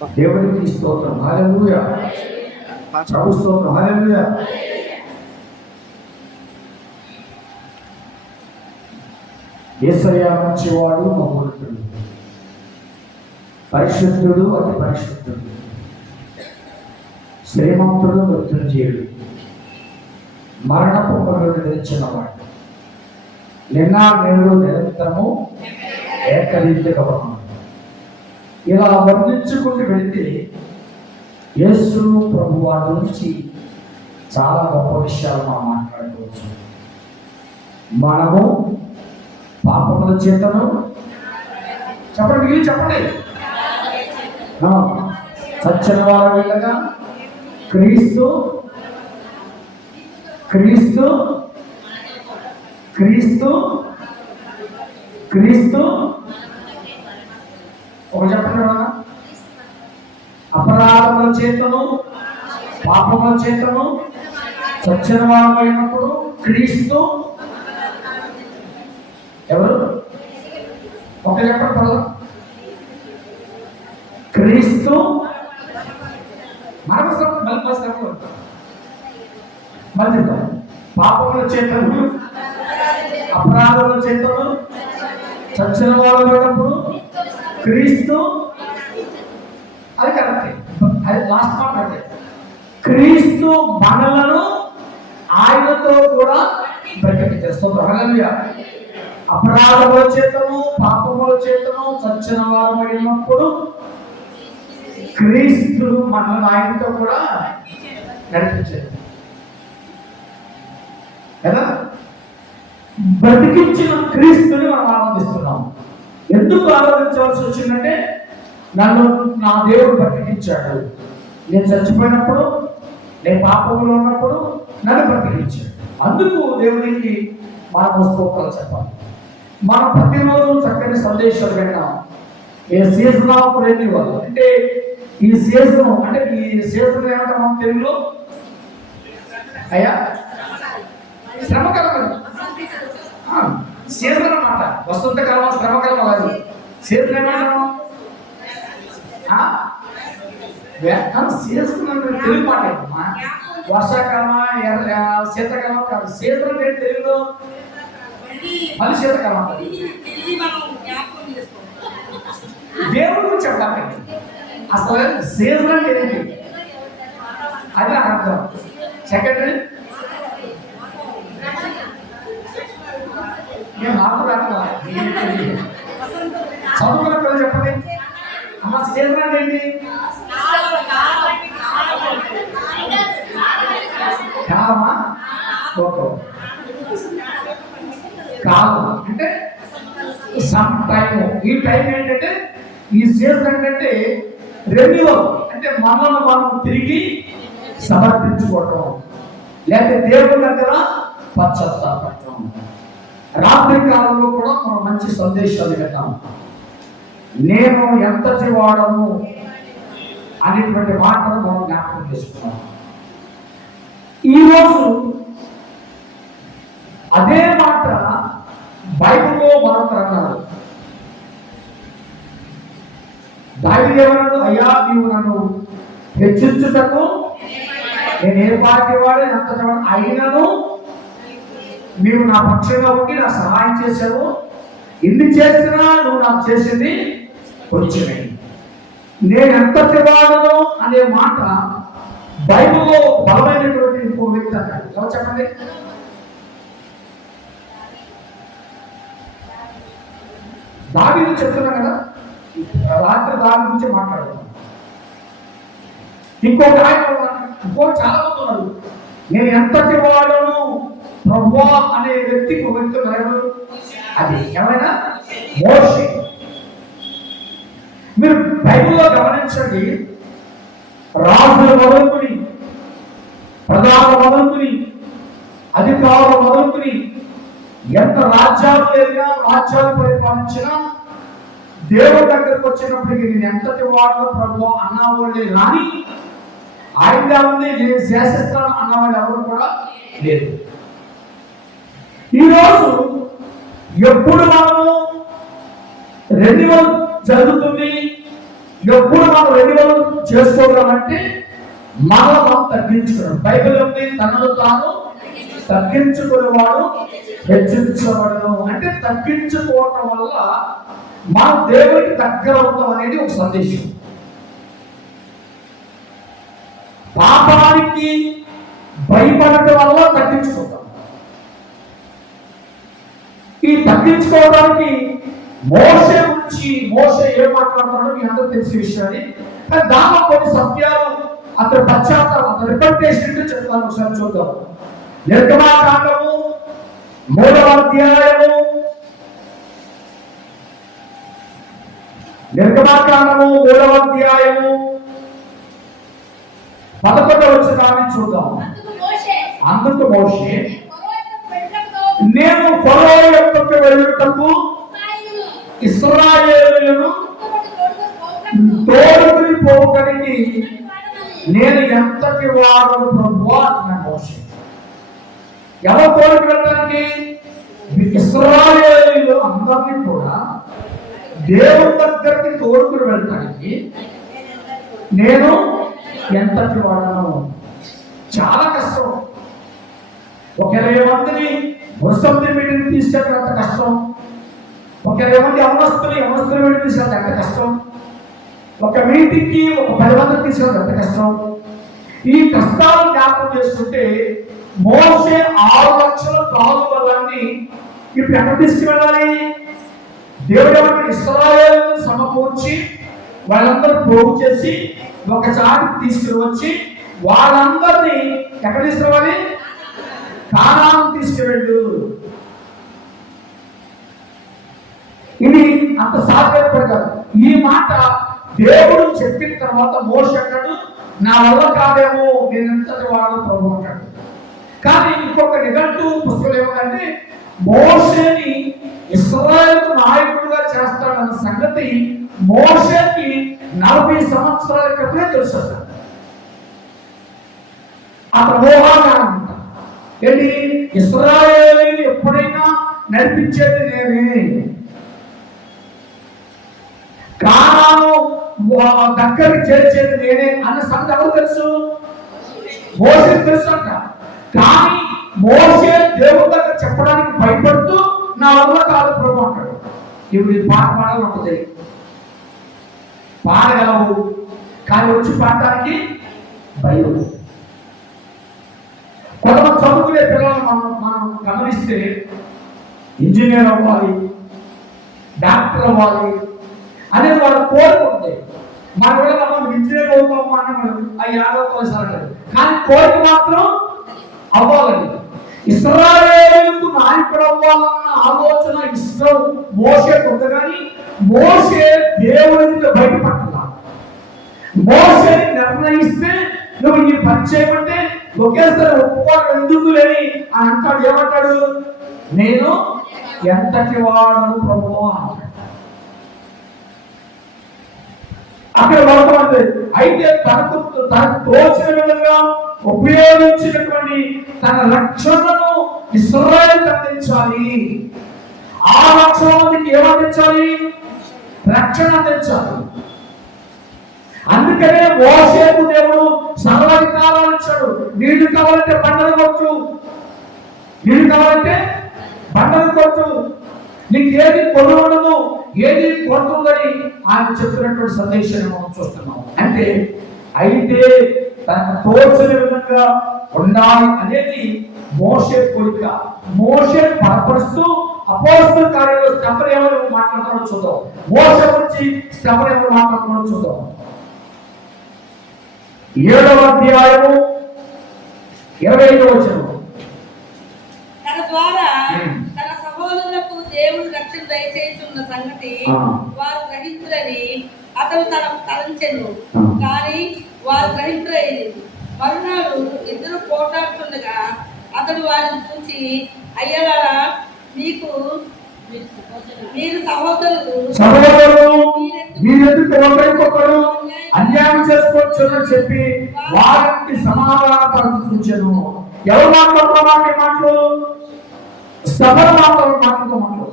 దేవునికి స్తోత్రం. హల్లెలూయా. ప్రభు స్తోత్రం. హల్లెలూయా. యేసయ్య మంచివాడు, మహోన్నతుడు, పరిశుద్ధుడు, అతి పరిశుద్ధుడు, శ్రీమంతుడు, మృత్యుంజయుడు, మరణపు పనులను ధరించినవాడు, నిన్న నేడు నిరంతరము ఏకరీతిగా ఉన్నాడు. ఇలా వర్ణించుకుంటూ వెళితే యేసు ప్రభు వారి నుంచి చాలా గొప్ప విషయాలు మనం మాట్లాడుకోవచ్చు. మనము పాపముల చేతను చెప్పండి చచ్చిన వారు వెళ్ళగా క్రీస్తు క్రీస్తు క్రీస్తు క్రీస్తు ఒక చెప్పండి. అపరాధముల చేతను పాపముల చేతను చచ్చిన వారు అయినప్పుడు క్రీస్తు ఎవరు ఒక చెప్పండి. క్రీస్తు మళ్ళీ పాపముల చేతను అపరాధముల చేతను చచ్చిన వారు అయినప్పుడు క్రీస్తు, అది కరెక్టే, అది లాస్ట్ మాట. అంటే క్రీస్తు మనలను ఆయనతో కూడా బ్రతికించేస్తుంది. హల్లెలూయా. అపరాధముల చేతను పాపముల చేతను చచ్చిన వారు అయినప్పుడు క్రీస్తు మనల్ని ఆయనతో కూడా నడిపించారు కదా. బ్రతికించిన క్రీస్తుని మనం ఆనందిస్తున్నాం. ఎందుకు ఆరాధించవలసి వచ్చిందంటే నన్ను నా దేవుడు బ్రతికించాడు. నేను చచ్చిపోయినప్పుడు, నేను పాపంలో ఉన్నప్పుడు నన్ను బ్రతికించాడు. అందుకు దేవునికి మనం స్తోత్రాలు చెప్పాలి. మనం ప్రతిరోజు చక్కని సందేశాలు విన్నాం. ఏ సీజన్ ఆఫ్ రెన్యువల్ అంటే ఈ సీజన్, అంటే ఈ సీజన్ ఏమంటాం మనం తెలుగులో అయ్యా? శ్రమకాలం. సీజన్ అన్నమాట. వసంతకాలం శ్రమకాలం కాదు. సీజన్ ఏమంటాము? సీజన్ అంటే తెలుగు మాట. వర్షాకాలమా శీతాకాలం కాదు. సీజన్ అంటే తెలుగులో మళ్ళీ శీతాకాలం అంటారు. దేవుడి గురించి చెప్పాలండి. అసలు సీజన్ అంటే ఏంటి అది నాకు అర్థం. సెకండరీ నేను నాకు రాకుండా చదువుకున్న పిల్లలు చెప్పండి అమ్మ, సీజన్ అంటే ఏంటి? కాలమా? ఓకే. కాలం అంటే సమ్ టైము. ఈ టైం ఏంటంటే ఈ సీజన్ ఏంటంటే రెన్యువల్, అంటే మనల్ని మనం తిరిగి సమర్పించుకోవటం, లేకపోతే దేవుడి దగ్గర పశ్చాత్తాపడటం. రాత్రి కాలంలో కూడా మనం మంచి సందేశాలు విన్నాం. నేను ఎంతటి వాడను అనేటువంటి మాటను మనం జ్ఞాపకం చేసుకున్నాం. ఈరోజు అదే మాట బైబిల్లో మరొకరు అన్నారు. దావీదు ఏమన్నాడు? అయ్యా, నీవు నన్ను హెచ్చించుటకు నేను ఏర్పాటి వాడు, ఎంతటి వాడు అయినను నీవు నా పక్షంగా ఉండి నా సహాయం చేశావు. ఎన్ని చేసినా నువ్వు నాకు చేసింది కొంచెమే. నేను ఎంతటి వాడను అనే మాట బైబిల్లో బలమైనటువంటి ఇంకో వ్యక్తి అన్నాడు. ఎవరు చెప్పండి? దావీదు చెప్తున్నా కదా, రాత్రి దావీదు గురించి మాట్లాడుతున్నాను. ఇంకొక ఆయన చాలా మంది ఉన్నారు. నేను ఎంతటి వాడను ప్రభువా అనే వ్యక్తికి ఒక వ్యక్తి ఉన్నారు. అది ఎవరైనా మోషే. మీరు బైబిల్లో గమనించండి, రాజుల మొదలుకుని, ప్రధాన మొదలుకుని, అధికారుల మొదలుకుని, ఎంత రాజ్యాలు లేక రాజ్యాలు పరిపాలించినా దేవుడి దగ్గరకు వచ్చినప్పటికీ నేను ఎంతటి వాడు ప్రభు అన్నవాళ్ళే రాని, ఆయన ఉంది నేను శాసిస్తాను అన్నవాడు ఎవరు కూడా లేదు. ఈరోజు ఎప్పుడు మనము రెన్యువల్ జరుగుతుంది, ఎప్పుడు మనం రెన్యువల్ చేసుకోగలమంటే మనం తగ్గించుకోవడం. బైబిల్ ఉంది, తనను తాను తగ్గించుకునేవాడు హెచ్చించబడను. అంటే తగ్గించుకోవటం వల్ల మనం దేవుడికి దగ్గర అవుతాం అనేది ఒక సందేశం. పాపానికి భయపడటం వల్ల తగ్గించుకుంటాం. ఈ తగ్గించుకోవడానికి మోషే గురించి ఏం మాట్లాడుతున్నాడో మీ అందరూ తెలిసే విషయాన్ని, కానీ దాంట్లో కొన్ని సత్యాలు అతని పశ్చాత్తాపం, అతని రిప్రజెంటేషన్ చెప్తాను. ఒకసారి చూద్దాం. నిర్గమాకాండము 3వ అధ్యాయము, నిర్గమాకాండము 3వ అధ్యాయము 11వ వచనాన్ని చూద్దాం. అందుకు మోషే, నేను ఫరో యొద్దకు వెళ్ళుటకు ఇశ్రాయేలీయులను తోడుకుని పోవడానికి నేను ఎంతటి వాడను ప్రభువా అన్నాడు మోషే. ఎవరు తోడుకు వెళ్ళడానికి? ఇశ్రాయేలీయులు అందరినీ కూడా దేవుని దగ్గరికి తోడుకుని వెళ్ళడానికి నేను ఎంతటి వాడను. చాలా కష్టం. ఒక 20 మందిని ముసలి మీటింగ్ తీసుకెళ్ళడం అంత కష్టం. ఒక 20 మంది యవనస్తులు మీటింగ్ తీసుకెళ్ళడం ఎంత కష్టం. ఒక మీటింగ్కి ఒక 10 మందిని తీసుకెళ్ళడం ఎంత కష్టం. ఈ కష్టాలు జ్ఞాపకం చేసుకుంటే మోషే 6 లక్షల త్రాగుబలాన్ని ఇప్పుడు ఎక్కడ తీసుకువెళ్ళాలి? దేవుడు ఏమంటే ఇశ్రాయేలును సమకూర్చి వాళ్ళందరూ పోగు చేసి ఒకసారి తీసుకుని వచ్చి వాళ్ళందరినీ ఎక్కడ తీసుకురావాలి? కానాను తీసుకువెళ్ళు. ఇది అంత సాధ్యపడి కాదు. ఈ మాట దేవుడు చెప్పిన తర్వాత మోషే అన్నాడు, నా వల్ల కాదేమో, నేను ఎంతటి వాడు ప్రభు అంటాడు. కానీ ఇంకొక నిఘంటు పుస్తకం ఏమంటే మోషేని ఇశ్రాయేలు నాయకుడిగా చేస్తాడన్న సంగతి మోషేకి 40 సంవత్సరాల క్రితమే తెలుసు. అతను ఊహాగానం అంట. ఏంటి? ఇశ్రాయేలుని ఎప్పుడైనా నడిపించేది నేనే, కానాను దగ్గరికి చేర్చేది నేనే అన్న సంగతి ఎవరు తెలుసు? మోషే తెలుసు అంట. కానీ మోషే దేవుడి దగ్గర చెప్పడానికి భయపడుతూ నా వల్ల కాదు ప్రభు అంటాడు. ఇప్పుడు ఈ పాట పాడాలంటుంది, పాడగలవు కానీ వచ్చి పాడటానికి భయం. కొంతమంది చదువుకునే పిల్లలను మనం గమనిస్తే ఇంజనీర్ అవ్వాలి, డాక్టర్ అవ్వాలి అనేది వాళ్ళ కోరుకుంటుంది. మన పిల్లలు మనం ఇంజనీర్ అవుతాము అన్నవాడు ఆ 50 సార్లు, కానీ కోరిక మాత్రం అవ్వాలని. ఇశ్రాయేలుకు నాయకుడు అవ్వాలన్న ఆలోచన ఇష్టం మోషేకు ఉంది, కానీ మోషే దేవుడి మీద బయటపడుతున్నాడు. మోషేని నిర్ణయిస్తే నువ్వు ఈ పని చేయమంటే ఒకేసారి ఒప్పుకోవడం ఎందుకు లేని అని అంటాడు. ఏమంటాడు? నేను ఎంతటి వాడను ప్రభువా అంటాడు. అక్కడ లోకమంది అయితే తనకు తోచిన విధంగా ఉపయోగించినటువంటి తన రక్షణను ఇశ్రాయేలుకు అందించాలి. 6 లక్షల మందికి ఏమందించాలి? రక్షణ అందించాలి. అందుకనే మోషేకు దేవుడు సర్వాధికారాలు ఇచ్చాడు. నీళ్లు కావాలంటే బండలు కొట్టు, నీళ్లు కావాలంటే బండలు కొట్టు, నీకు ఏది కొనుగోడదు, ఏది కొడుతుందని ఆయన చెప్పినటువంటి సందేశాన్ని మనం చూస్తున్నాం. అంటే అయితే తనకు తోచిన విధంగా ఉండాలి అనేది మోషే కోరిక. మోషే బలపరుస్తూ అపోస్తలుల కార్యంలో స్టెఫెను ఎవరు మాట్లాడుతున్నాడో చూద్దాం. మోషే గురించి స్టెఫెను ఎవరు మాట్లాడుతున్నాడో చూద్దాం. 7వ అధ్యాయము 25వ వచనం. తన ద్వారా తన సహోదరులకు దేవుడు రక్షణ దయచేస్తున్న సంగతి వారు గ్రహించులని అతను తలంచెను, కానీ వారు గ్రహించలేదు. మరునాడు ఇద్దరు పోటాడుతుండగా అతడు వారిని చూసి, అయ్యలారా, మీరు సహోదరులు మీరెందుకు అన్యాయం చేసుకోవచ్చు అని చెప్పి వారికి సమాధానపరచుంచెను. ఎవరు మాట్లాడుతున్నారు? మాటలు సభలు మాట్లాడుతూ మాటలు.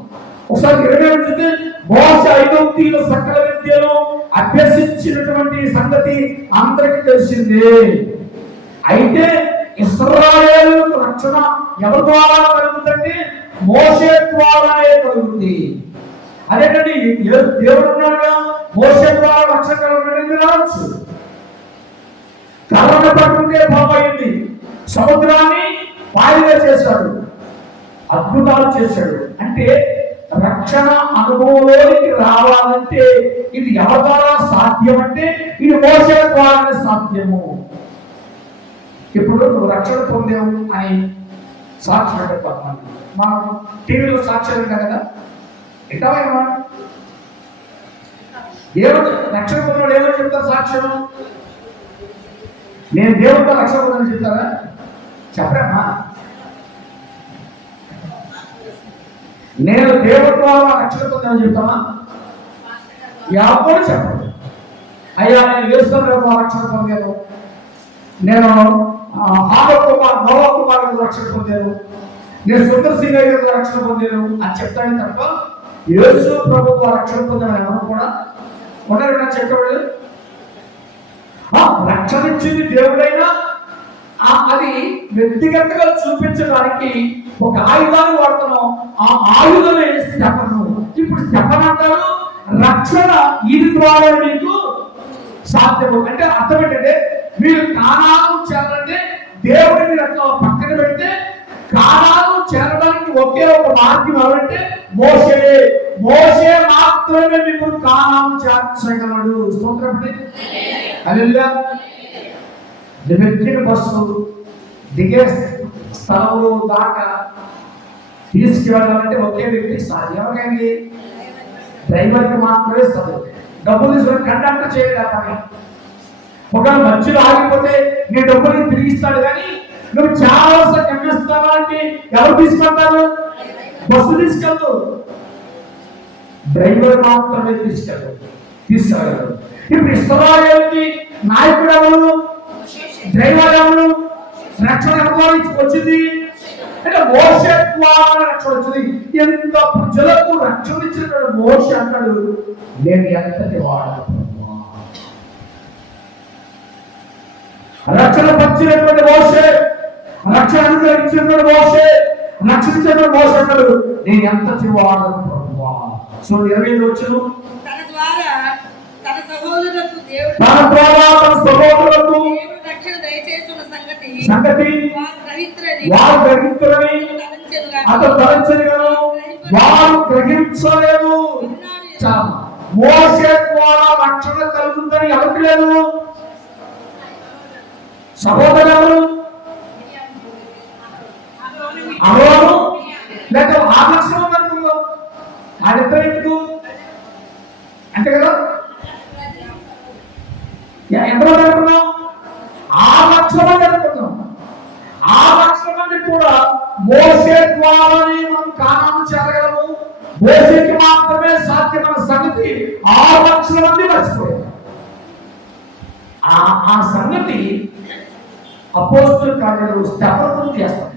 ఒకసారి 20 చూస్తే మోషే ఐగుప్తీయుల సకల విద్యను అభ్యసించినటువంటి సంగతి అందరికీ తెలిసిందే. అయితే ఇశ్రాయేలుకు రక్షణ ఎవరి ద్వారా కలుగుతుందంటే మోషే ద్వారానే కలుగుతుంది. అదేంటండి దేవుడు ఉన్నాడుగా, మోషే ద్వారా రక్షణ కలుగుతుంది రావచ్చు. కర్రను పట్టుకుంటే పాపయింది, సముద్రాన్ని పాయలుగా చేశాడు, అద్భుతాలు చేశాడు. అంటే రక్షణ అనుభవంలోనికి రావాలంటే ఇది ఎవరి ద్వారా సాధ్యం అంటే ఇది మోషే ద్వారానే సాధ్యము. ఇప్పుడు నువ్వు రక్షణ పొందేవు అని సాక్ష్యం చెప్పాలి. మనం టీవీలో సాక్ష్యం వింటాం కదా, వింటావా? ఏమో రక్షణ పొందిన ఏమో చెప్తారు సాక్ష్యం. నేను దేవుడితో రక్షణ పొందని చెప్తారా? చెప్పమ్మా. నేను దేవుడి ద్వారా రక్షణ పొందని చెప్తామా? ఎవరు చెప్పండి. అయ్యా నేను యేసుప్రభు ద్వారా రక్షణ పొందాను, నేను నోవా కుమారుడు రక్షణ పొందాను, నేను సుందర్ సింగ్ గారి రక్షణ పొందాను అని చెప్తాను తప్ప యేసు ప్రభువు రక్షణ పొందాను ఎవరు కూడా ఉండరు. చెప్పేవాళ్ళు రక్షణ ఇచ్చింది దేవుడైనా అది వ్యక్తిగతంగా చూపించడానికి ఒక ఆయుధాన్ని వాడుతున్నాం. ఆ ఆయుధం స్టెఫను. ఇప్పుడు స్టెఫన్ అంటారు రక్షణ ఇది ద్వారా మీకు సాధ్యము. అంటే అర్థం ఏంటంటే మీరు కానాను చేరాలంటే దేవుడిని మీరు అట్లా పక్కన పెడితే కానాను చేరడానికి ఒకే ఒక మార్గం ఎవరంటే మోషే. మోషే మాత్రమే మీకు కానాను చేర్చగలడు. స్తోత్రం. హల్లెలూయా. ఎక్కిన బస్సు దిగే స్థలంలో దాకా తీసుకెళ్ళాలంటే ఒకే వ్యక్తి సాధ్యం. ఎవరికైంది? డ్రైవర్కి మాత్రమే సాధ్యం. డబ్బులు తీసుకుని కండక్టర్ చేయలేదు పని. ఒకవేళ మధ్యలో ఆగిపోతే నీ డబ్బులు తిరిగిస్తాడు, కానీ నువ్వు చాలా కమ్మిస్తావా అంటే ఎవరు తీసుకెళ్తారు? బస్సు తీసుకెళ్తూ డ్రైవర్ మాత్రమే తీసుకెళ్ళగలరు. ఇప్పుడు ఇశ్రాయేలుకి నాయకుడు ఎవరు? డ్రైవర్ ఎవరు? రక్షణ ఎవరు వచ్చింది అంటే మోషే ద్వారా రక్షణ వచ్చింది. ఎంత ప్రజలకు రక్షణ ఇచ్చినటువంటి మోషే అంటాడు నేను ఎంతటి వాడను. రక్షణ పరిచినటువంటి మోషే, రక్షణ అనుగ్రహించినటువంటి మోషే, రక్షించినటువంటి మోషే అంటాడు నేను ఎంతటి వాడను ప్రభువా. సో 25 వచ్చును తన ద్వారా తన సహోదరులకు రక్షణ దయచేస్తున్న సంగతి వారు గ్రహించరని అతను తలంచను, వారు గ్రహించలేదు. మోషే ద్వారా రక్షణ కలుగుతుందని ఎవరికి లేదు? సహోదరులు అహరోను లేక ఆలక్ష్యం అనుకుందాం. ఆడిద్దరు ఎందుకు అంతే కదా? ఎంతమంది అనుకున్నాం? 6 లక్షల మంది అనుకున్నాం. 6 లక్షల మంది కూడా మోషే ద్వారానే మనం కానాను చేరగలము, మోషేకి మాత్రమే సాధ్యమైన సంగతి 6 లక్షల మంది మర్చిపోయారు. ఆ సంగతి అపోస్తల కార్యాలు స్థాపన చేస్తారు.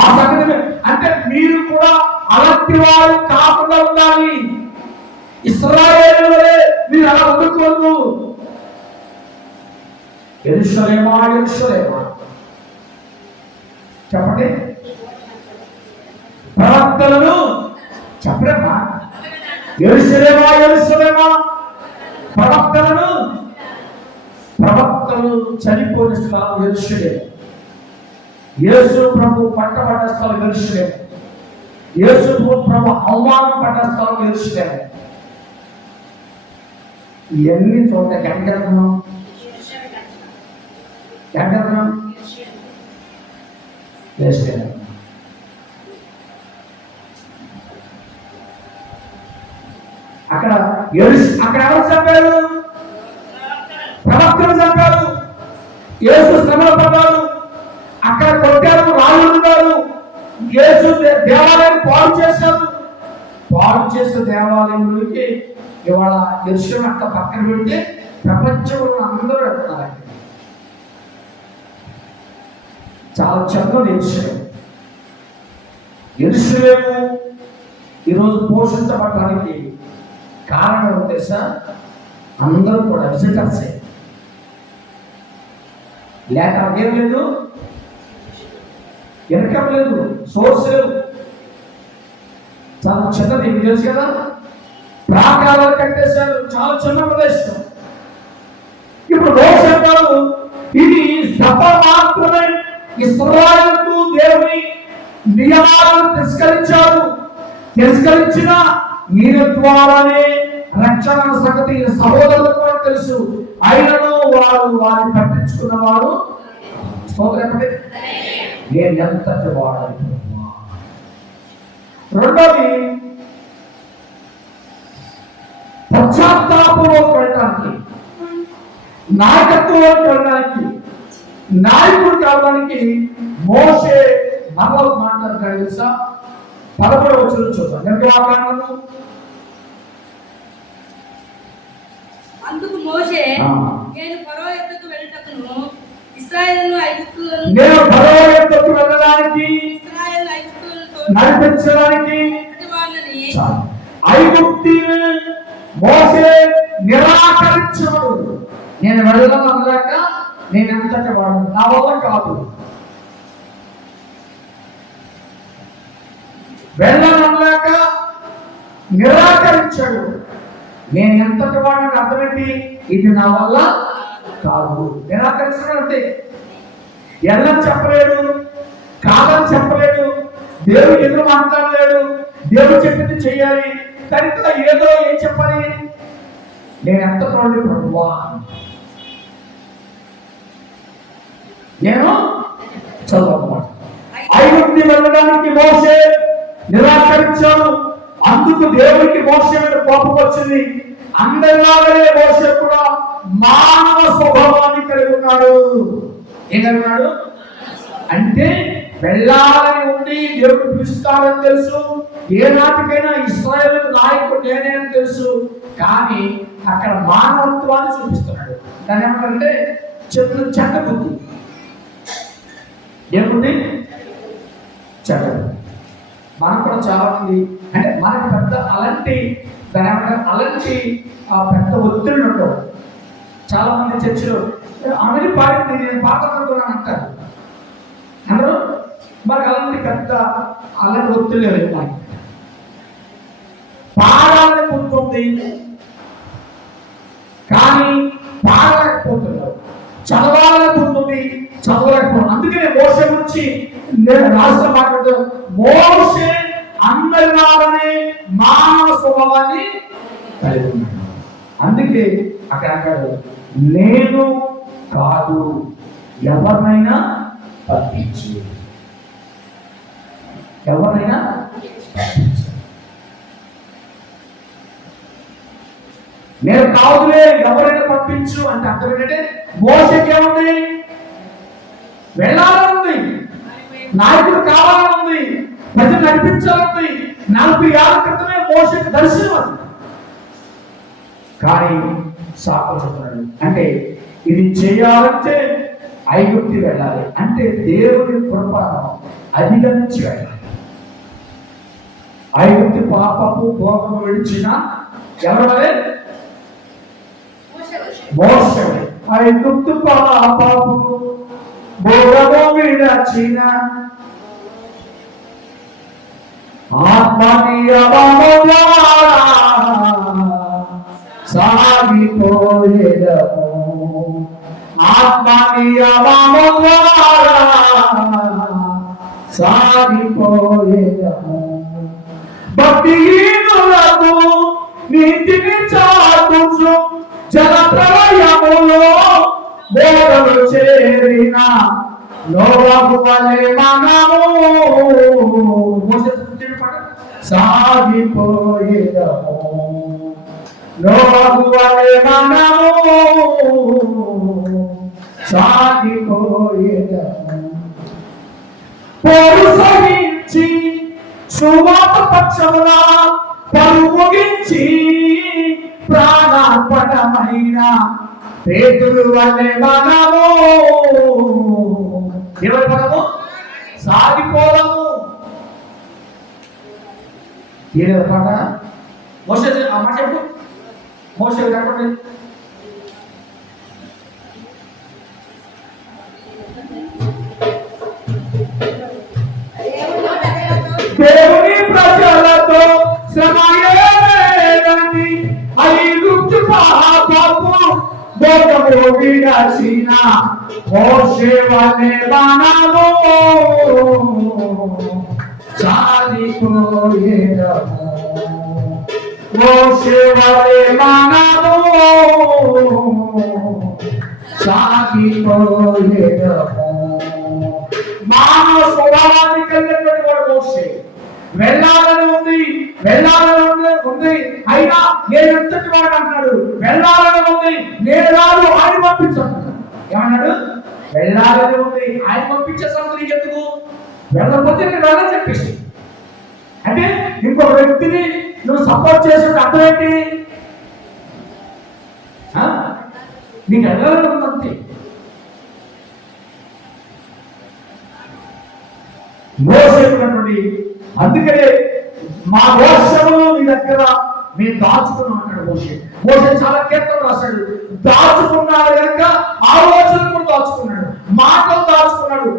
ఆ సంగతి అంటే మీరు కూడా అలాంటి వారు కాకుండా ఉండాలి. ఇశ్రాయేలులే మీరు అలా ఉండకూడదు. యెరూషలేమా యెరూషలేమా చెప్పండి. ప్రవక్తలను చెప్పరేమా? యెరూషలేమా యెరూషలేమా ప్రవక్తలు చనిపోయిన స్థలం యెరూషలేము. యేసు ప్రభు పట్టబడ్డ స్థలం యెరూషలేము. యేసు ప్రభు అవమానం పడ్డ స్థలం యెరూషలేము. ఇవన్నీ చోట ఎక్కడికెళ్తున్నాం? అక్కడ ఎవరు చంపారు? ప్రవక్తలు చంపారు. యేసు శ్రమలు పడ్డారు. అక్కడ కొట్టారు, రాళ్ళు ఉన్నారు. యేసు దేవాలయాన్ని పాడు చేశారు. పాడు చేసిన దేవాలయంలోకి ఇవాళ యెరూషలేము అక్క పక్కన పెడితే ప్రపంచంలో అందరూ వెళ్తున్నారు. చాలా చక్కని యెరూషలేము ఈరోజు పోషించబడటానికి కారణం ఏమో తెలుసా? అందరూ కూడా విజిటర్సే, లేక ఏం లేదు, ఇన్కమ్ లేదు, సోర్స్ లేదు. చాలా చిన్నది, మీకు తెలుసు కదా, ప్రాకారాలు కట్టేశారు, చాలా చిన్న ప్రదేశం. ఇప్పుడు మోషే గారు ఇది సభ మాత్రమే, ఇశ్రాయేలుకు దేవుని నియమాలను తిరస్కరించిన ఈయన ద్వారానే రక్షణ సంగతి సహోదరులకు కూడా తెలుసు. అయినను వారిని పట్టించుకున్న వారు స్తోత్రపడి నేను ఎంతటి వాడాలి. రెండోది, పశ్చాత్తాపంలోకి వెళ్ళడానికి, నాయకత్వంలోకి వెళ్ళడానికి, నాయకుడు కావడానికి మోషే మరొక మాట్లాడతాడు తెలుసా? 11వ వచనం చూద్దాం. నిర్గమాకాండము. అందుకు మోషే, నేను ఫరో యొద్దకు వెళ్ళుటకును ఇశ్రాయేలును ఐగుప్తులను వెళ్ళడానికి, ఇశ్రాయేలు ఐగుప్తులతో నడిపించడానికి వారిని ఐగుప్తిని మోషే నిరాకరించాడు. నేను వెళ్ళడం అనలేక నేను ఎంతటి వాడు, నా వల్ల కాదు. వెళ్ళనలేక నిరాకరించాడు. నేను ఎంతటి వాడిని అర్థమేంటి? ఇది నా వల్ల కాదు. నిరాకరించడం అంటే ఎల్లని చెప్పలేడు, కాదని చెప్పలేడు, దేవుడు ఎదురు మాట్లాడలేడు, దేవుడు చెప్పింది చెయ్యాలి. కనుక ఏదో ఏం చెప్పాలి? నేను ఎంత తోడు ప్రభువా, నేను చదవమాట. ఐగుప్తి వెళ్ళడానికి మోషే నిరాకరించాడు. అందుకు దేవుడికి మోషే మీద కోపం వచ్చింది. అందరిలాగే మోషే కూడా మానవ స్వభావాన్ని కలిగి ఉన్నాడు. ఏం కలిగి ఉన్నాడు అంటే, వెళ్ళాలని ఉండి దేవుడు పిలుస్తాడని తెలుసు, ఏ నాటికైనా ఇశ్రాయేలుకు నాయకుడు నేనే అని తెలుసు. కానీ అక్కడ మానవత్వాన్ని చూపిస్తున్నాడు. దాని ఏమంటారంటే చెడ్డ బుద్ధి. ఏముంది? చెడ్డ బుద్ధి. మనకు కూడా చాలా మంది, అంటే మనకు పెద్ద అలాంటి దాని ఏమంటారు, అలాంటి పెద్ద ఒత్తిడి ఉండవు. చాలా మంది చర్చిలో అమలు పాడింది నేను పాత అనుకున్నాను అంటారు అందరూ. మనకు అలాంటి పెద్ద అలాంటి ఒత్తిడి లేదు. మనకి పాడాలని పుట్టుంది కానీ పాడలేకపోతున్నారు, చదవాలని పుట్టుంది చదవలేకపోతుంది. అందుకనే మోషే గురించి నేను రాసిన మాట్లాడుతూ, మోషే అందరిలాగానే మానవ స్వభావాన్ని కలిగి ఉన్నాడు. అందుకే అక్కడ అంటాడు, నేను కాదు ఎవరినైనా పంపించు, ఎవరినైనా పంపించు. నేను కాదులే ఎవరైనా పంపించు అంటే అర్థం ఏంటంటే, మోషకి ఏముంది? వెళ్ళాలనుంది, నాయకుడు కావాలనుంది, ప్రజలు నడిపించాలనుంది. 40 ఏళ్ల క్రితమే మోషకి దర్శనం అది. కానీ శాపం చెప్తున్నాడు, అంటే ఇది చేయాలంటే ఐగుప్తి వెళ్ళాలి, అంటే దేవుని కృప అధిగమించి వెళ్ళాలి. ఐగుప్తి పాపపు భోగము విడిచిన ఎవరు వలె? మోషే. ఐగుప్తు పాపపు భోగము విడిచిన ఆత్మనియమము ద్వారా సాగిపోయేదము, ఆత్మనియమము ద్వారా సాగిపోయేదము. భక్తిహీనులకు నీతిని చాటుచు జల ప్రళయములో బోధలు చేరిన నోవహు వలె మనము సాగిపోయేదము, నోవహు వలె మనము సాగిపోయేదము. పోరు సహించి సువాత పక్షమున పరుగు ముగించి ప్రాణార్పణమైన పేతురు వలె మనము ఎవరి మనము సాగిపోదాము. ఏదో పాట మోషే ఆ మాట చెప్పు. మోషే చెప్పండి. దేవుని ప్రజలతో శ్రమయేరని ఐగుప్తు పాపపు భోగము విడచిన మోషే వలె మనము చాలిపోయేదము. మోషే వలె మనము సాగిపోయేదము. మానవ స్వభావాన్ని కలిగినటువంటి వాడు మోషే. వెళ్ళాలని ఉంది, వెళ్ళాలని ఉంది, అయినా నేను ఎంతటి వాడు అంటున్నాడు. వెళ్ళాలని ఉంది, నేను రాదు, ఆయన పంపించాను. ఏమన్నాడు? వెళ్ళాలని ఉంది, ఆయన పంపించే సంగతి నీకు ఎందుకు? వెళ్ళకపోతే నేను వెళ్ళని చెప్పేసి. అంటే ఇంకొక వ్యక్తిని నువ్వు సపోర్ట్ చేసే అర్థం ఏంటి? నీకు వెళ్ళాలని ఉందంతే. మోసేటువంటి అందుకనే మా దోషములు నీ దగ్గర మేము దాచుకున్నాం అన్నాడు మోషే. మోషే చాలా కీర్తన రాశాడు. దాచుకున్నాడు కనుక ఆలోచన కూడా దాచుకున్నాడు, మాటలు దాచుకున్నాడు,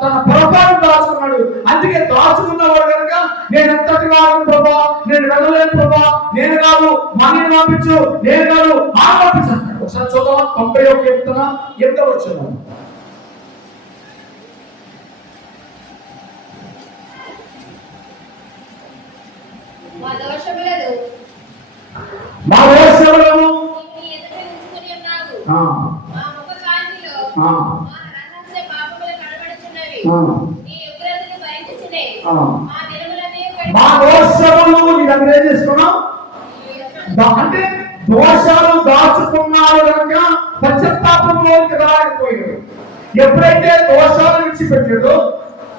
తన పొరపాటు దాచుకున్నాడు. అందుకే దాచుకున్నవాడు కనుక నేను ఎంతటి వాడు ప్రభా, నేను వెళ్ళలేను ప్రభా, నేను కాదు మనని పంపించు, నేను కాదు ఆ పంపించు అంటాడు. ఒకసారి చూద్దాం 91 కీర్తన 8వ వచనం. మా దోషములను మా దోషములను నీ ఎదుట ఉంచుకొని ఉన్నావు. ఆ మా ముఖ కాంతిలో ఆ మా రహస్య పాపములు కనబడుచున్నవి. ఆ నీ ఉగ్రతను భరించుచునే ఆ మా దినములన్నీ మా దోషములు నీ దగ్గర ఏం చేసుకున్నాం? అంటే దోషాలు దాచుకున్నాడు కనుక పశ్చాత్తాపంలోకి రాకపోయాడు. ఎప్పుడైతే దోషాలు విడిచిపెట్టాడో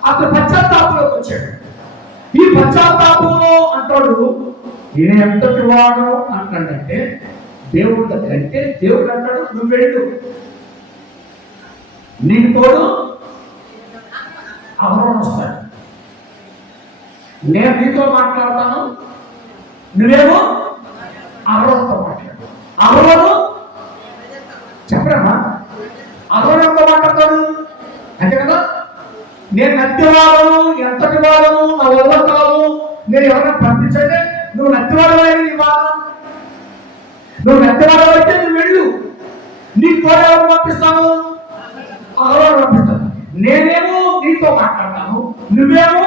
అతను పశ్చాత్తాపంలోకి వచ్చాడు. ఈ పశ్చాత్తాపంలో అంటాడు నేను ఎంతటి వాడు అంటాడంటే దేవుడి దగ్గర. అంటే దేవుడు అంటాడు నువ్వు వెళ్ళు, నీకు తోడు అహరోను వస్తాడు, నేను నీతో మాట్లాడతాను, నువ్వేమో అహరోనుతో మాట్లాడు. అహరోను చెప్పడమ్మా, అహరోను ఎంతో మాట్లాడతాడు అంతే కదా. నేను నత్తివాడను, ఎంతటి వాడను, నా వల్ల కాదు, నేను ఎవరైనా పంపించండి, నువ్వు నత్తివాడవైన నీ బాధ, నువ్వు నత్తివాడవైతే నువ్వు వెళ్ళు, నీకు తోడు ఎవరు పంపిస్తాను? అహరోను పంపిస్తాను. నేనేమో నీతో మాట్లాడతాను, నువ్వేమో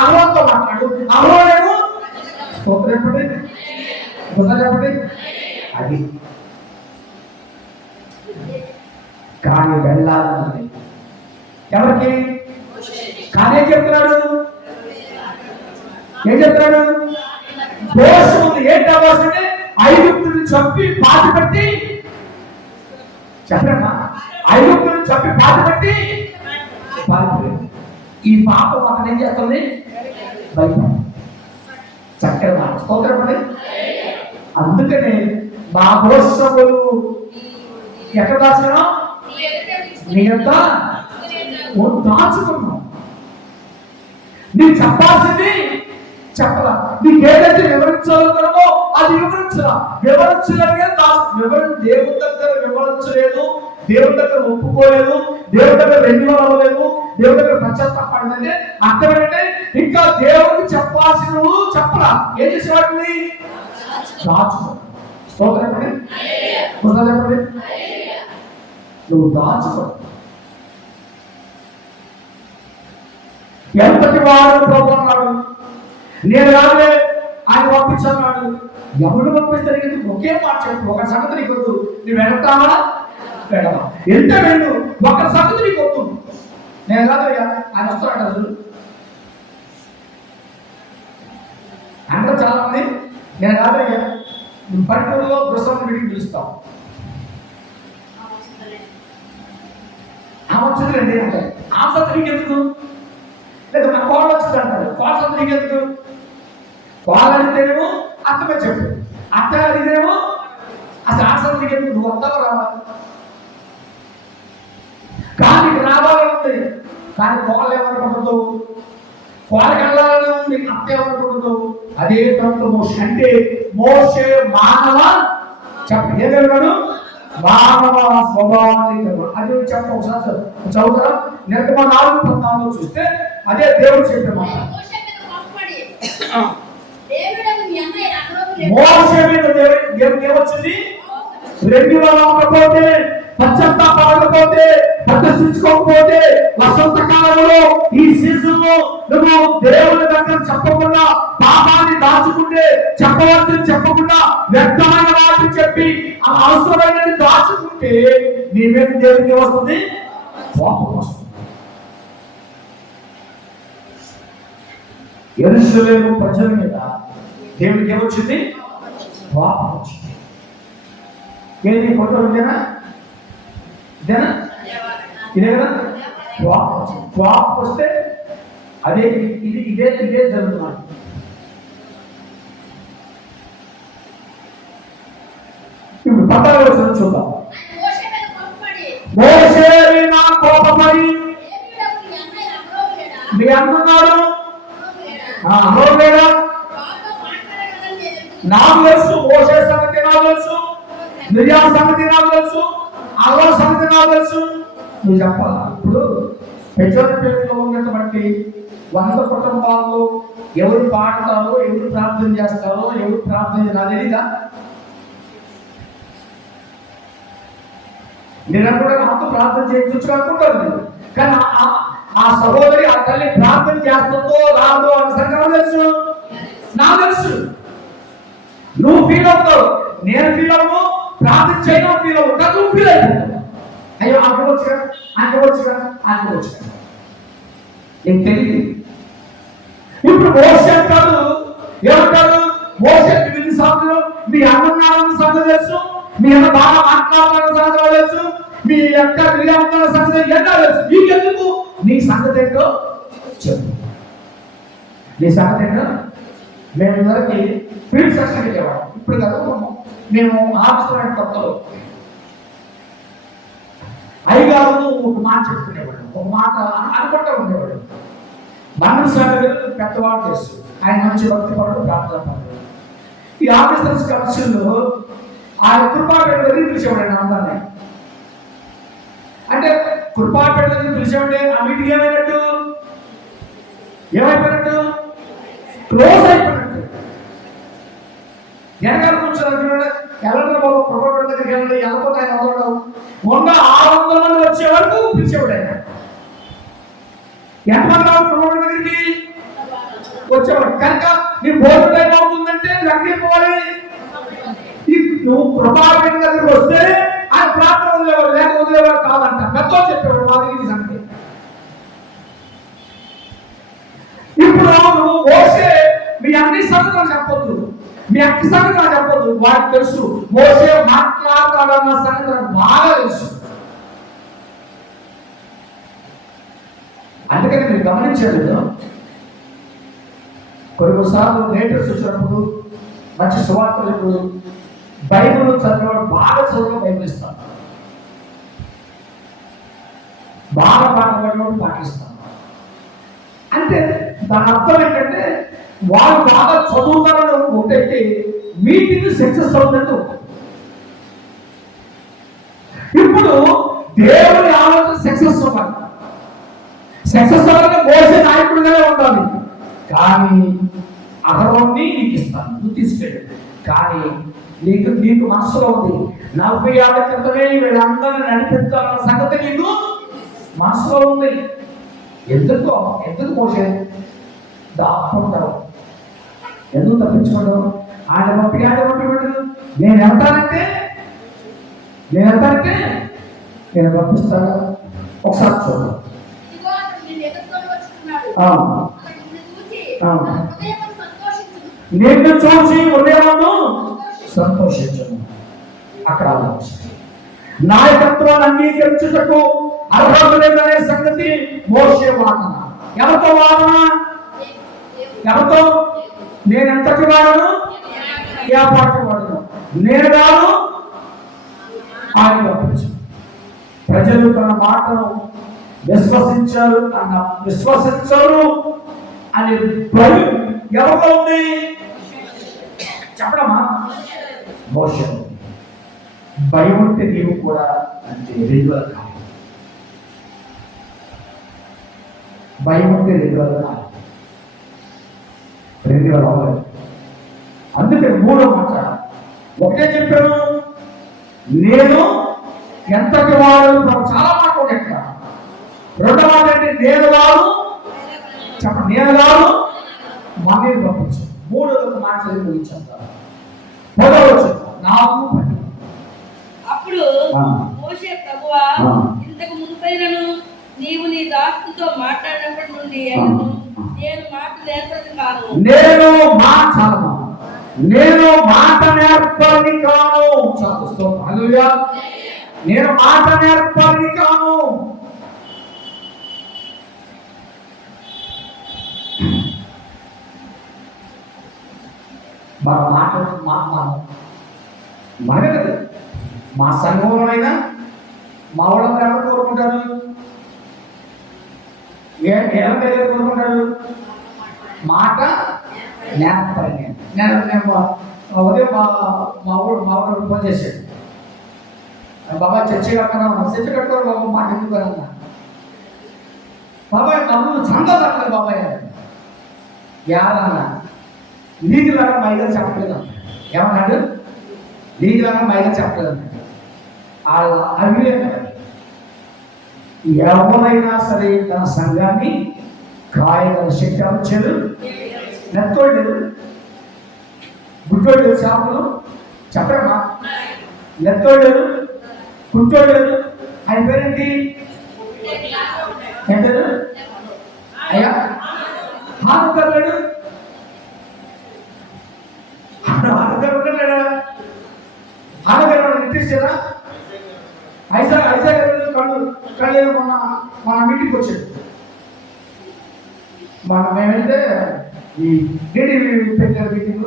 అహరోనుతో మాట్లాడు. అహరోనేమో చెప్పండి, చెప్పండి. అది కానీ వెళ్ళాలని ఎవరికి? కానీ ఏం చెప్తున్నాడు? ఏం చెప్తున్నాడు? దోషం ఉంది. ఏంటి ఆ దోషం అంటే ఐగుప్తుని చంపి పాతి పెట్టి, చెప్పమ్మా, ఐగుప్తుని చంపి పాతి పెట్టి పారిపోయింది. ఈ పాపం అతను ఏం చేస్తుంది? భయపడి చక్కగా మాట స్తోత్రపడి. అందుకనే మా దోషములు ఎక్కడ దాచుకున్నాం? నీ యొక్క దాచుకున్నాం. నీకు చెప్పాల్సింది చెప్పరా, నీకు ఏదైతే వివరించాలనుకున్నామో అది వివరించరా. వివరించలేదుగా దేవుడి దగ్గర వివరించలేదు, దేవుడి దగ్గర ఒప్పుకోలేదు, దేవుడి దగ్గర రెన్యువల్ అవ్వలేదు, దేవుడి దగ్గర పశ్చాత్తాపడిందంటే అర్థం ఏంటంటే ఇంకా దేవుడికి చెప్పాల్సినవు చెప్పరా. ఏం చేసేవాడిని? దాచుకో. స్తోత్రం చెప్పండి, చెప్పండి. నువ్వు దాచుకో. ఎంతటి వాడు ప్రభు అన్నాడు, నేను రాలే ఆయన పంపించన్నాడు. ఎవరు పంపిస్తే ఒకే మాట చెప్పు, ఒక సంగతి నీకు వద్దు, నువ్వు వెళ్తావా వెళ్ళవా, ఎంత వెళ్ళు, ఒక సంగతి నీకు వద్దు. నేను కాదయ్యా ఆయన వస్తాడు అసలు అందరూ చాలా మంది నేను కాదయ్యా పల్లెటూరులో ప్రసవం మీటింగ్ పిలుస్తాం, ఆ వచ్చిందండి అంటారు. ఆ సంగతి నీకు ఎందుకు? లేదా నా కోళ్ళ వచ్చింది అంటారు, కోళ్ళ సంగతి నీకు ఎందుకు? కోళ్ళ అడిగితేనేమో అత్తమే చెప్పు, అత్త అడిగితేనేమో అసలు ఆ సంగతి నీకు ఎందుకు? నువ్వు వస్తావా రావాలి, కానీ రావాలని ఉంది, కానీ కోళ్ళు ఏమనుకుంటుందో, కోళ్ళకి వెళ్ళాలని ఉంది, అత్త ఏమనుకుంటుందో. అదే తరంలో మోషే అంటే మోషే మానవ ఏమేమన్నాడు? మానవ స్వభావాన్ని కలిగిన. అది చెప్ప ఒకసారి చదువుతారా? నిర్గమ 4:14 చూస్తే అదే దేవుడు చెప్పే మాట. మోషే మీద కోపపడి దేవుడకు నీ అన్నయ్య అహరోను మోషే మీద దేవుడికి ఏమొచ్చింది? రెండులో అవ్వకపోతే, పశ్చాత్తాపడకపోతే, ప్రదర్శించుకోకపోతే, వసంతకాలంలో ఈ సీజన్ లో నువ్వు దేవుని దగ్గర చెప్పకుండా పాపాన్ని దాచుకుంటే, చెప్పవలసింది చెప్పకుండా వ్యక్తమైన వాటిని చెప్పి ఆ అవసరమైనది దాచుకుంటే నీ మీద దేవుడికి వస్తుంది, కోపం వస్తుంది. యెరూషలేము ప్రజల మీద దేవుడికి ఏమొచ్చింది? కోపం వచ్చింది. ఏది ఫోటో ఇదేనా? ఇదేనా? ఇదే కదా? కోపం వచ్చింది. కోపం వస్తే అదే ఇదే జరుగుతుంది. ఇప్పుడు 14వ వచనం చూద్దాం. మోషే మీద కోపపడి మోషే మీద కోపపడి దేవుడకు నీ అన్నయ్య అహరోను లేడా మీ అన్నన్నాడు అహరోను లేడా అహరోను వారితో మాట్లాడగలని నేను ఎరుగుదును. నాకు తెలుసు. మోషే సంగతి నాకు తెలుసు, మిర్యాల సంగతి నాకు తెలుసు, అహరోను సంగతి నాకు తెలుసు. నువ్వు చెప్పాలా? ఇప్పుడు పెద్దపేటలో ఉన్నటువంటి 100 కుటుంబాల్లో ఎవరు పాడతారో, ఎవరు ప్రార్థన చేస్తారో, ఎవరు ప్రార్థన నాకు తెలీదా? నేను కూడా నాతో ప్రార్థన చేయొచ్చు అనుకుంటాను నేను. కానీ ఆ సహోదరి, ఆ తల్లి ప్రార్థన చేస్తుందో రాదో అన్న సంగతి తెలుసు, నాకు తెలుసు. నువ్వు ఫీల్ అవుతావు, నేను ఫీల్ అవ్వను, ప్రార్థన చేయడం ఫీల్ అవ్వవు, కానీ నువ్వు ఫీల్ అయిపోతావు. అయ్యో అనుకోవచ్చుగా, అనుకోవచ్చుగా, అనుకోవచ్చుగా, నీకు తెలియదు. ఇప్పుడు మోషే అంటాడు, ఏమంటాడు? మోషే ఎన్ని సార్లు మీ అన్నన్నారన్న సంగతి తెలుసు, మీ అన్న బాగా మాట్లాడుతున్న సంగతి తెలుసు, మీ యొక్క క్రియాత్మక సంగతి ఏంటో తెలుసు. నీకెందుకు? నీ సంగతి ఏంటో చెప్పు. నీ సంగతి ఏంటో. మేము ఇద్దరికి ఫీల్డ్ సెక్షన్ వెళ్ళేవాడు. ఇప్పుడు కదా మేము ఆఫీసులో కొత్తలో అయ్యగారు ఒక మాట చెప్పుకునేవాడు, ఒక మాట అనుకుంటూ ఉండేవాడు. మనం సార్ పెద్దవాడు చేస్తూ ఆయన మంచి భక్తి పడు, ప్రార్థన పడు. ఈ ఆఫీసర్స్ కమిషన్లో ఆయన కృపాపేట దగ్గర పిలిచేవాడు అందరినీ. అంటే కృపాపేట దగ్గర పిలిచేవాడే ఆ మీటింగ్ ఏమైనట్టు, ఏమైపోయినట్టు, క్లోజ్ అయిపోయినట్టు. వెనకాల కూర్చోాలంటున్నాడు, ఎవరి బాబు కృపాపేట దగ్గరికి వెళ్ళండి, వెళ్ళకపోతే ఆయన వదలడం. 600 మంది వచ్చే వరకు పిలిచేవాడు ఆయన. ఎంతమంది రావు కృపాపేట దగ్గరికి వచ్చేవాడు. కనుక నీ భోజనం టైం అవుతుందంటే నువ్వు ఎక్కడికి పోవాలి? నువ్వు కృపాపేట దగ్గరికి వస్తే ఆయన ప్రార్థన వదిలేవాడు, లేక వదిలేవాడు కాదంట. పెద్ద చెప్పేవాడు మా దగ్గర సంగతి. ఇప్పుడు నువ్వు మోషే మీ అన్ని సంగతులు చెప్పొద్దు, మీ అక్క సంగతులు చెప్పొద్దు. వాడికి తెలుసు మోషే మాట్లాడతాడన్న సంగతి నాకు బాగా తెలుసు. అందుకని మీరు గమనించలేదు, కొన్నిసార్లు లేటెస్ట్ వచ్చినప్పుడు మంచి సువార్తలు బైబిల్ చదివేవాడు బాగా చదివే బైబిల్ ఇస్తాను, బాగా పాటపడేవాడు పాటిస్తాను. అంటే దాని అర్థం ఏంటంటే వాళ్ళు బాగా చదువుతారని ఒకటైతే మీటింగ్ సక్సెస్ అవుతుందంటే ఒకటి. ఇప్పుడు దేవుని ఆలోచన సక్సెస్ అవ్వాలి. సక్సెస్ అవ్వాలంటే మోసే నాయకుడిగానే ఉండాలి. కానీ అహరోన్ని నీకు ఇస్తాను, నువ్వు తీసుకెళ్ళి. కానీ నీకు మనసులో ఉంది 40 ఏళ్ల క్రితమే వీళ్ళందరినీ నడిపించాలన్న సంగతి నీకు మనసులో ఉంది. ఎందుకు మోసే దాక్కుంటావు? ఎందుకు తప్పించుకోవడం? ఆయన పంపిడు. నేను వెళ్తానంటే నేను పంపిస్తాను. ఒకసారి చూద్దాం. నిన్ను చూసి ఉదయమును సంతోషించను. అక్కడ నాయకత్వాన్ని అంగీకరించుటకు అర్హత లేదనే సంగతి మోషే వాదన. ఎవరితో వాదన? ఎవరితో? నేను ఎంతటి వాడను, ఏ పార్టీ వాడను, నేను కాదు ఆయన పంపించు. ప్రజలు తన మాటను విశ్వసించారు అని ఎవరిలో ఉంది చెప్పడమా? మోషే. భయం ఉంటే నీవు కూడా అంతే, రెండు రకాలు. భయం ఉంటే రెండు రకాలు, రెండు రకాలు. అందుకే మూడో మాట ఒకటే చెప్పాను, నేను ఎంతటి వాడు. చాలా మాట ఒకటి. రెండవ మాట అంటే నేను కాదు, చెప్పండి, నేను కాదు మనల్ని పంపించు. మూడవ మాట చదివి ముగించేస్తాను. పదవచ్చు నాకు పని. అప్పుడు మోషే, ప్రభువా, ఇంతకు మునుపైనను నీవు నీ దాసుతో మాట్లాడినప్పటి నుండి నేను మాట నేర్పది కాను. నేను మాట నేర్పని కాను. హల్లెలూయా. నేను మాట నేర్పని కాను. మన మాట మనమే కదా. మా సంఘంలోనైనా మా వాళ్ళందరూ ఎవరు కోరుకుంటారు? ఎవరి కోరుకుంటారు? మాట నేర్పని. నేను ఉదయం మా ఊరు ఫోన్ చేశాడు, బాబా చర్చ కట్టుకున్నాను. చర్చ కట్టుకోవాలి బాబా, మాట ఎందుకు అన్నా. బాబాయ్ నన్ను సంగతి బాబాయ్ యాదన్నా నీకులాగా మైగా చెప్పలేదు అన్నాడు. ఏమన్నాడు? నీకులాగా మైగా చెప్పలేదు అన్నాడు. వాళ్ళ అవివేకం. ఎవరైనా సరే తన సంఘాన్ని కాయగల శక్తి వచ్చాడు. నెత్తోడు గుడ్డోడు చేపలు చెప్పడమ్మా. నెత్తోడు గుడ్డోడు ఆయన పేరేంటి? ఏంటారు అయ్యా? హానుకర్లేడు. హానుకర్ నిర్దేశారా? ఐజాక్ కళ్ళు మన మీటింగ్కి వచ్చాడు. మేము వెళ్తే ఈ డీడీ పెట్టిన మీటింగ్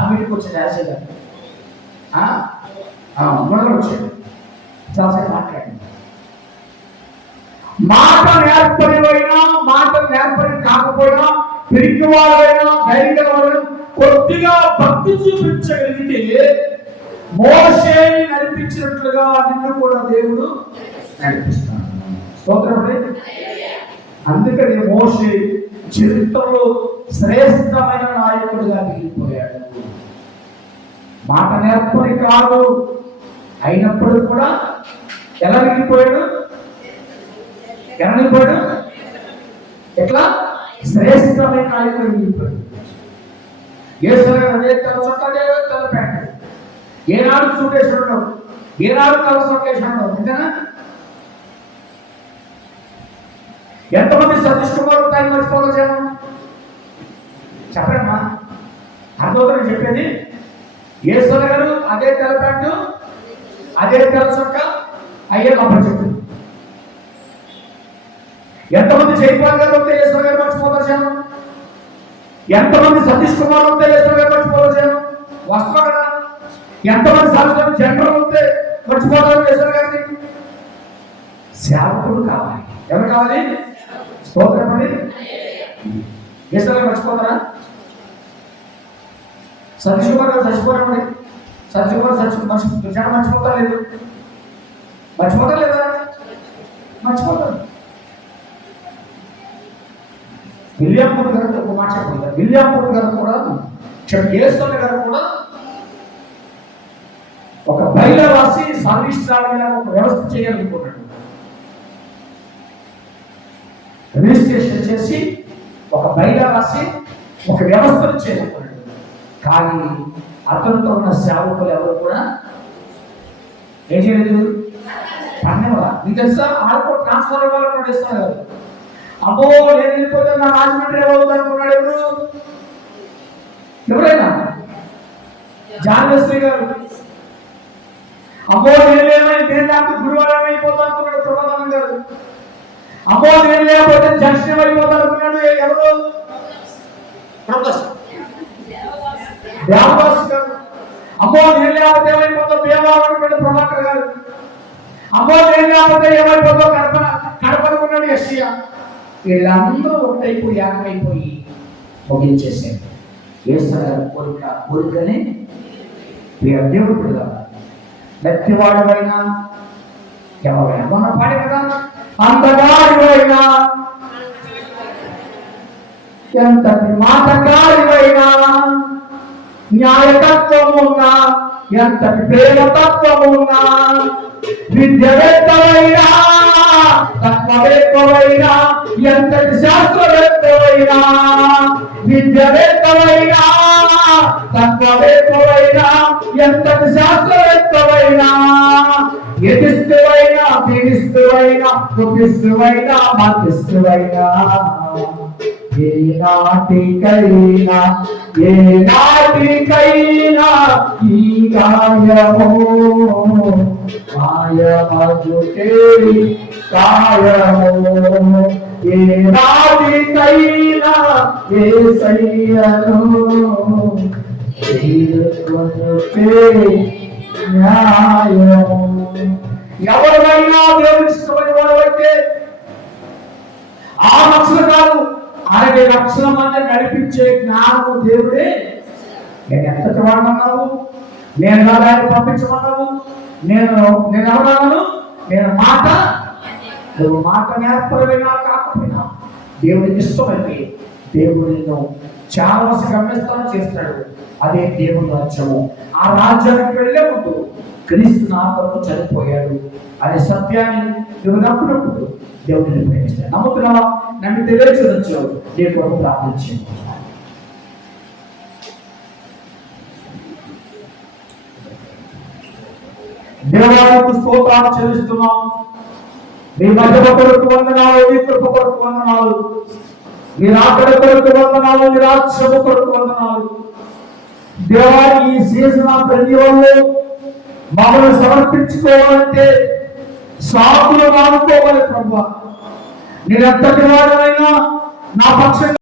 ఆ మీటింగ్కి వచ్చాడు. యాసగా మొదలు వచ్చాడు. చాలాసేపు మాట్లాడింది. మాట నేర్పడిపోయినా, మాట నేర్పడి కాకపోయినా, పెరిగి వాళ్ళైనా, ధైర్యంగా వాళ్ళైనా కొద్దిగా భక్తి చూపించగలిగితే మోషేని నడిపించినట్లుగా నిన్ను కూడా దేవుడు నడిపిస్తాడు. స్తోత్రం. అందుకని మోషే చరిత్రలో శ్రేష్టమైన నాయకుడిగా మిగిలిపోయాడు. మాట నేర్పని కాదు, అయినప్పుడు కూడా ఎలా మిగిలిపోయాడు? ఎలా మిగిలిపోయాడు? ఎట్లా? శ్రేష్టమైన నాయకుడు మిగిలిపోయాడు. అదే తల చొక్కాడే తల ప్యాంటు, ఏనాడు సూటేసి ఉండవు, ఏనాడు తల సొక్కేసి ఉండవు. అంతేనా? ఎంతమంది సతీష్ కుమార్ టైం మర్చిపోవాలి జనం చెప్పడమ్మా. అర్థమవుతుంది చెప్పేది. ఈశ్వర గారు అదే తెల్ల ప్యాంటు, అదే తెల్ల చొక్క, అయ్యే అప్పుడు చెప్పు. ఎంతమంది జైపాల్ గారు ఉంటే ఈశ్వర గారు మర్చిపోతారు జనం. ఎంతమంది సతీష్ కుమార్ ఉంటే ఈశ్వర గారు మర్చిపోతారు జనం. వస్తా కదా. ఎంతమంది సాధువులు జనరల్ ఉంటే మర్చిపోతారు ఈశ్వర గారిని. సేవకుడు కావాలి. ఎవరు కావాలి? స్తోత్రం అండి. ఈశ్వర గారు మర్చిపోతారా? సతీష్ కుమార్ గారు చచ్చిపోరండి. సతీష్ కుమార్ జనం మర్చిపోతారా? లేదు. మర్చిపోతారు లేదా? మర్చిపోతారు. విలియంపూర్ గారు ఒక మాట చెప్పలేదు. విలియంపూర్ గారు కూడా ఈశ్వర గారు కూడా ఒక బయలు రాసి సర్వీస్ ఒక వ్యవస్థ చేయాలనుకున్నాడు. రిజిస్ట్రేషన్ చేసి ఒక బయలు రాసి ఒక వ్యవస్థను చేయాలనుకున్నాడు. కానీ అతనితో ఉన్న సేవకులు ఎవరు కూడా ఏం చేయలేదు. పన్నెవరా మీకు తెలుసా? ఆడకు ట్రాన్స్ఫర్ ఇవ్వాలనుకుంటే ఇస్తున్నారు. అమ్మో నేను వెళ్ళిపోతే నా రాజమండ్రి ఏమవుతుంది అనుకున్నాడు. ఎవరైనా జాన్వేశ్వరి గారు. అమ్మో నేను లేకపోతే గురువారం అయిపోతా అనుకున్నాడు ప్రభావం గారు. అమ్మో నేను లేకపోతే జంక్షన్ అయిపోతా అనుకున్నాడు ఎవరు? దేవదాస్ గారు. అమ్మో నేను లేకపోతే ఏమైపోతా భీమవరం అనుకున్నాడు ప్రభాకర్ గారు. అమ్మో నేను లేకపోతే ఏమైపోతా కడప అనుకున్నాడు యశ్యా. వీళ్ళందరూ ఒకటైపోయి ఏకమైపోయి ముగించేశారు. ఈశ్వర గారి కోరికనే దేవుడు. వ్యక్తివాడివైనా ఎవరైనా మొన్న పాడే కదా, అంతగాడివైనా ఎంతటి మాటగాడివైనా న్యాయతత్వమున్నా ఎంతటి ప్రేమతత్వమున్నా విద్యవేత్తవైనా తత్వవేత్తవైనా ఎంతటి శాస్త్రవేత్తవైనా విద్యవేత్తవైనా తత్వవేత్తవైనా ఎంతటి శాస్త్రవేత్తవైనా ఎదిస్తువైనా పీడిస్తువైనా కుపిస్తువైనా మధ్యస్తువైనా ఏనాటికైనా ఈ కాయము మాయమజుటే కాయము ఏనాటికైనా యేసయ్యను చేరుకొనుటే న్యాయము. ఎవరైనా దేవుని ఇష్టమైన వాడైతే ఆ రక్షణ కాదు, అలాగే రక్షణ మంది నడిపించే జ్ఞానము దేవుడే. నేను ఎంతటి వాడమన్నావు, నేను ఆయన పంపించమన్నావు, నేను ఎవరన్నాను, నేను మాట నువ్వు మాట నేర్పరైనా కాకపోయినా దేవుడికి ఇష్టమైతే దేవుడు నిన్ను చాలా గమ్యస్థానం చేస్తాడు. అదే దేవుని రాజ్యము. ఆ రాజ్యానికి వెళ్ళే ముందు క్రీస్తు నా కొరకు చనిపోయాడు అనే సత్యాన్ని నువ్వు నమ్మినప్పుడు దేవుడిని ప్రేమిస్తాడు. నమ్ముతున్నావా? నన్ను తెలియచవచ్చు. నీ కొరకు ప్రార్థించండి. దేవాలకు స్తోత్రాలు చెల్లిస్తున్నాం. మీ మధ్య కొరకు వందనాలు, మీ కృప కొరకు వందనాలు, మీ రాకడ కొరకు వందనాలు, మీ రాజ్యము కొరకు వందనాలు. దేవా, ఈ సీజన్ ప్రతి వాళ్ళు మమ్మల్ని సమర్పించుకోవాలంటే సాకులు మానుకోవాలి ప్రభువా. నేను ఎంతటి వాడైనా నా పక్షంగా